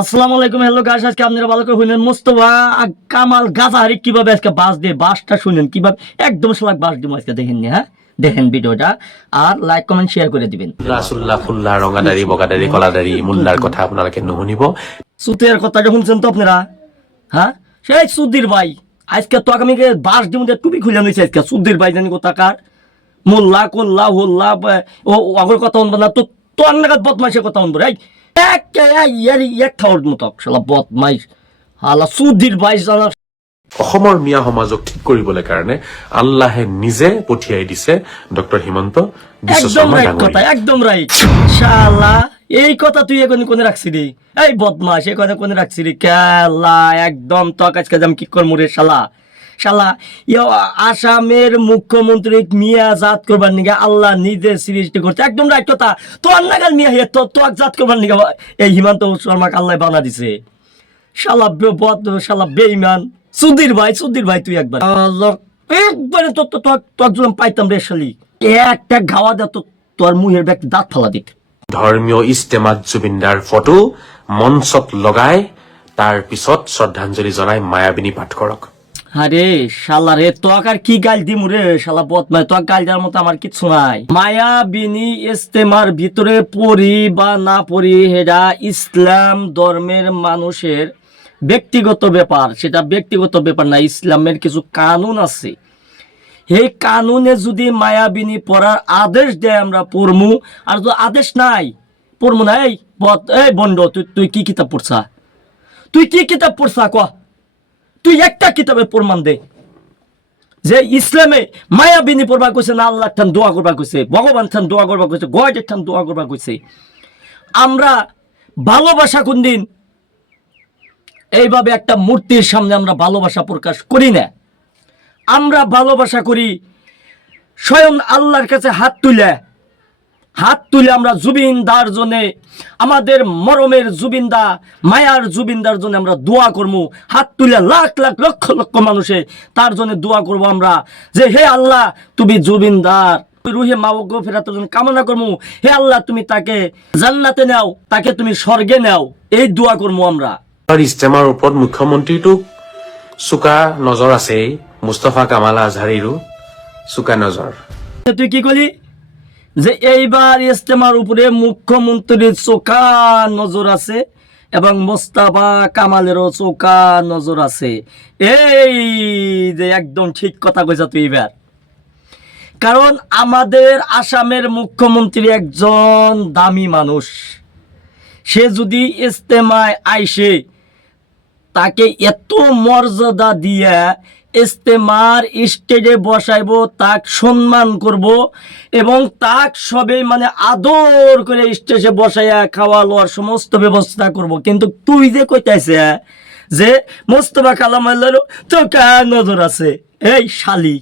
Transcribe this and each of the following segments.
আসসালামু আলাইকুম, hello guys. আজকে আপনারা ভালো করে শুনেন মোস্তফা কামাল গাজাহারি কিভাবে আজকে বাস দিয়ে বাসটা শুনেন কিভাবে একদম শালাক বাস দিব আজকে দেখেন নি। হ্যাঁ, দেখেন ভিডিওটা আর লাইক কমেন্ট শেয়ার করে দিবেন। রাসুল্লাহ ফুল্লা রঙাদারি বগাদারি কলাদারি মুল্লার কথা আপনারা নুহুনিব। সুতের কথাটা শুনছেন তো আপনারা? হ্যাঁ, সেই সুধীর ভাই আজকে তো আগামীকে বাস দিব টুপি খুলে নিয়েছে আজকে সুধীর ভাই জানি কোথাকার মোল্লা কোল্লা হোল্লা ও আগর কথা শুনবো না তো তোর নাগাদ বদমাইশের কথা শুনবো রে। এক ঠাওয়ার মতো শালা বদমাইশ হালা সুধীর ভাই জানা। অসমৰ মিয়া সমাজক ঠিক কৰিবলৈ কাৰণে আল্লাহে নিজে পঠিয়াই দিছে ডক্টৰ হিমন্ত বিশ্ব একদম শৰ্মা রাইট কথা, ডাঙৰীয়া। একদম রাইট। শালা এই কথা তুই এখন কোনে রাখছি রে? এই বদমাশ এই কথা কোনে রাখছি রে? খেলা একদম তো আজকে আমি কি করবো রে শালা। শালা আসামের মুখ্যমন্ত্রী মিয়া জাত করবার নিগা আল্লাহ নিজে সৃষ্টি করছে। একদম রাইট কথা। তোর নাগাল মিয়া হে তো জাত করবার নিগা এই হিমন্ত শর্মাকে আল্লাহ বানা দিছে। শালা শালা বেঈমান সুধীর ভাই তুই একবার একবারে তোর জন্য পাইতাম রে শালি একটা গাওয়া দে তোর মুহের ব্যক্তি দাঁত ফালা দিত। ধৰ্মীয় ইস্তেমাত জুবিনদাৰ ফটো মঞ্চত লগাই তাৰ পিছত শ্ৰদ্ধাঞ্জলি জনাই মায়াবিনী পাঠকৰক। আরে শালা রে তোক আর কি গাল দিমু রে শালা বদমাই, তোক গাল দেওয়ার মতো আমার কিছু নাই। মায়াবিনী ইস্তেমার ভিতরে পড়ি বা না পড়ি হেরা ইসলাম ধর্মের মানুষের ব্যক্তিগত ব্যাপার, সেটা ব্যক্তিগত ব্যাপার না। ইসলামের কিছু কানুন আছে, এই কানুনে যদি মায়াবিনী পড়ার আদেশ দেয় আমরা পড়মু, আর যদি আদেশ নাই পড়মু না। এই বন্ড তুই কি কিতাব পড়ছা? তুই কি কিতাব পড়ছা ক? তুই একটা কিতাবের প্রমাণ দে যে ইসলামে মায়াবিনী পড়বা কইছে না আল্লাহ ঠান দোয়া করবা কইছে, ভগবান ঠান দোয়া করবা কইছে, গয়ের ঠান দোয়া করবা কইছে। আমরা ভালোবাসা কোন দিন এইভাবে একটা মূর্তির সামনে আমরা ভালোবাসা প্রকাশ করি না। আমরা ভালোবাসা করি স্বয়ং আল্লাহর কাছে হাত তুলে আমরা জুবিনদার জন্য, আমাদের মরমের জুবিনদা মায়ার জুবিনদার জন্য আমরা দোয়া করবো। হাত তুলে লাখ লাখ লক্ষ লক্ষ মানুষে তার জন্য দোয়া করব আমরা যে হে আল্লাহ তুমি জুবিনদার রুহে মাওগ ফেরাতের জন্য কামনা করবো। হে আল্লাহ তুমি তাকে জান্নাতে নাও, তাকে তুমি স্বর্গে নাও, এই দোয়া করবো আমরা। ইস্তেমাৰ ওপৰত মুখ্যমন্ত্ৰীটোক চোকা নজৰ আছেই, মুস্তফা কামাল আজহাৰীৰো চোকা নজৰ। তুই কি করলি যে এইবার ইস্তেমার উপরে মুখ্যমন্ত্রীর চোখা নজর আছে এবং মোস্তফা কামালেরও চোখা নজর আছে। এই যে একদম ঠিক কথা কইছা তুই এবার। কারণ আমাদের আসামের মুখ্যমন্ত্রী একজন দামি মানুষ, সে যদি ইস্তেমায় আইসে তাকে এত মর্যাদা দিয়া ইস্তেমার স্টেজে বসাইব, তাক সম্মান করব এবং তাক সবে মানে আদর করে স্টেজে বসাইয়া খাওয়া লওয়ার সমস্ত ব্যবস্থা করব। কিন্তু তুই যে কইতাছে যে মোস্তফা কামালের তো কার নজর আছে, এই শালি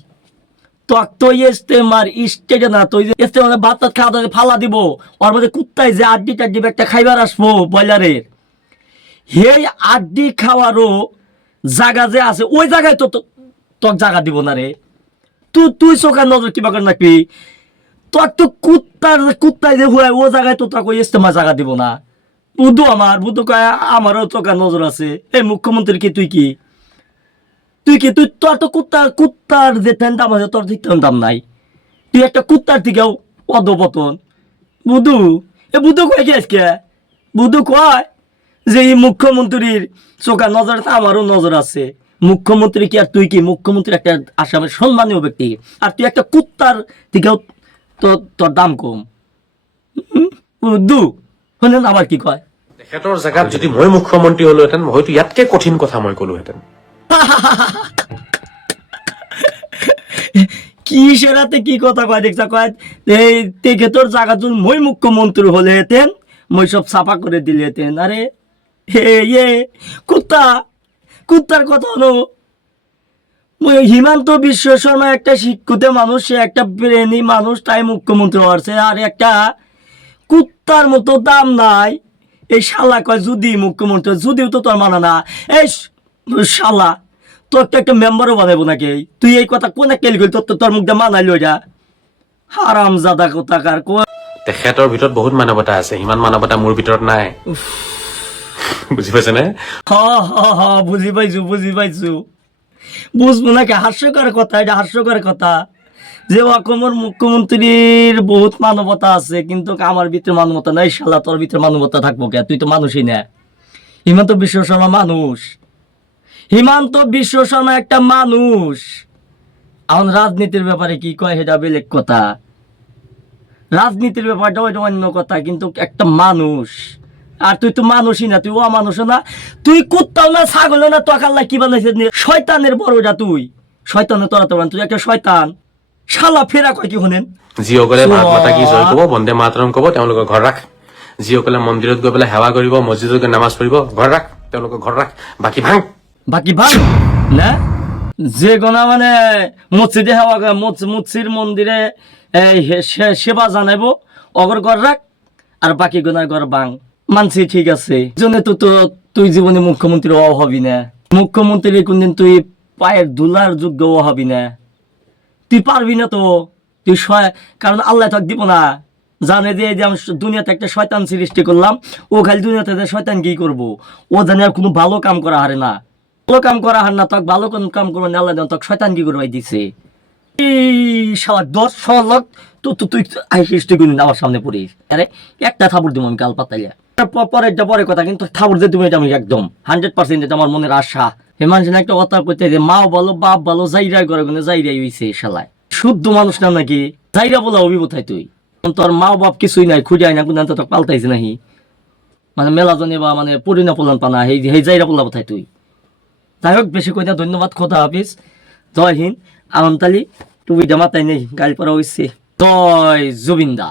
তোক তো ইস্তেমার স্টেজে না, তুই যে ইস্তেমার ভাত খাওয়া দাওয়া ফালা দিব, ওর মধ্যে কুত্তায় যে আড্ডি টাড্ডি একটা খাইবার আসবো ব্রয়লারের, এই আড্ডি খাওয়ারও জায়গা যে আছে ওই জায়গায় তো তোক জায়গা দিব না রে। তুই চোখার নজর কিবা করে নাকি? তোর তো কুত্তায় যে হুয়ায় ও জায়গায় তো তোকে ইস্তেমা জায়গা দিব না। বুধু কয় আমারও চোখার নজর আছে। এই মুখ্যমন্ত্রী কি তুই তোর তো কুত্তার যে দাম আছে তোর ঠিক দাম নাই। তুই একটা কুত্তার থেকেও অধপতন। বুধু কয় কি আজকে? বুধু কয় যে এই মুখ্যমন্ত্রীর চোখা নজর আমারও নজর আছে। মুখ্যমন্ত্রী কি আর তুই কি? মুখ্যমন্ত্রী একটা আসামের সম্মানীয় ব্যক্তি, আর তুই একটা কুত্তার থেকেও তোর দাম কম। শুনেন আবার কি কয়, তেখেতৰ জেগাত যদি মই মুখ্যমন্ত্ৰী হলোহেঁতেন হয়তো ইয়াতকে কঠিন কথা মই কলোহেঁতেন। কি সেরাতে কি কথা কয় দেখছা? কয় এই দেখে তোর জায়গা যদি মই মুখ্যমন্ত্রী হলে হেতেন মই সব ছাপা করে দিলে হেতেন। আরে হে কুত্তার কথা হলো হিমন্ত বিশ্ব শর্মা একটা শিক্ষিত মানুষ, সে একটা ব্রেনি মানুষ, তাই মুখ্যমন্ত্রী হচ্ছে। আর একটা কুত্তার মতো দাম নাই। এই শালা কয় যদি মুখ্যমন্ত্রী, যদিও তো তোর মানা না। এই শালা তোর তো একটা মেম্বারও বানাবো নাকি? তুই এই কথা কোনে কেলি গেল? তোর মুখ দিয়ে মানাই লই যা হারাম জাদা কোথাকার। তেখেতৰ ভিতৰত বহুত মানৱতা আছে, সিমান মানৱতা মোৰ ভিতৰত নাই। বুজি পাইছে নে? বুঝি পাইছো বুঝবো নাকি? হাস্যকর কথা, এটা হাস্যকর কথা যে অসমের মুখ্যমন্ত্রীর বহুত মানবতা আছে, কিন্তু আমার ভিতরে মানবতা নাই। শালা তোর ভিতরে মানবতা থাকবো কে? তুই তো মানুষই না। হিমন্ত বিশ্ব শর্মা মানুষ, হিমন্ত বিশ্ব শর্মা একটা মানুষ। এখন রাজনীতির ব্যাপারে কি কয় সেটা বেলেগ কথা, রাজনীতির ব্যাপারটা ওইটা অন্য কথা, কিন্তু একটা মানুষ। আর তুই তো মানুষই না, তুই অমানুষও না, তুই কুত্তাও না, ছাগলও না, তোকে আল্লাহ কি বানাইছে? শয়তানের বড় ওটা, তুই শয়তানের তোরা তো তুই একটা শয়তান। শালা ফেরা কয় কি শোনেন? যিসকলে ভাৰত মাতা কি জয় কব, বন্দে মাতৰম কব, তেওঁলোকৰ ঘৰ ৰাখ। যিসকলে মন্দিৰত গৈ পেলাই সেৱা কৰিব, মছজিদত গৈ নামাজ পঢ়িব, ঘৰ ৰাখ, তেওঁলোকৰ ঘৰ ৰাখ, বাকী ভাঙ। বাকি ভাঙ না, যে গোনা মানে মসজিদে হাওয়া মসজিদ মন্দিরে সেবা জানাইবো, অগর ঘর রাখ, আর বাকি গোনার ঘর ভাঙ। মানছি, ঠিক আছে। জন্য তো তুই জীবনে মুখ্যমন্ত্রী হবি না। মুখ্যমন্ত্রী কোনদিন তুই পায়ের ধুলার যোগ্য হবি না, তুই পারবি না তো। তুই কারণ আল্লাহ তোকে দিব না, জানে যে এই যে আমি দুনিয়াতে একটা শয়তান সৃষ্টি করলাম, ও খালি দুনিয়াতে শয়তান কি করবো, ও জানে আর কোনো ভালো কাম করা হারে না, ভালো কাম করা হার না, তোকে ভালো কোন কাম করবো না, আল্লাহ তোকে শয়তান কি করবাই দিছে। এই শালা 10 লোক তুই আইসিস গুলি আমার সামনে পড়িস। আরে একটা থাবড় দিব আমি গাল পাতাইয়া, পরে কথা, কিন্তু থাবড় দিয়ে তুমি এটা আমি একদম 100% এটা আমার মনের আশা। হে মানুষ একটা কথা কইতে যে মাও বলো বাপ বলো যাইরাই করে, কিন্তু যাইরাই হইছে শালায়। শুদ্ধ মানুষ না নাকি? যাইরা বলা হবি কোথায় তুই? তোর মা বাপ কিছুই নাই, খুঁজাই না, কোন তো পাল্টাইছে নাহি, মানে মেলাজনে বা মানে পরিণা পোলান পানা, এই যাইরা বলা কোথায় তুই? যাই হোক, বেশি কইনা ধন্যবাদ, খোদা হাফিজ, জয় হিন্দ। আমতালি টুবিটা মাথায় নেই, গাড়ি পরা হইছে। জয় জুবিন্দা।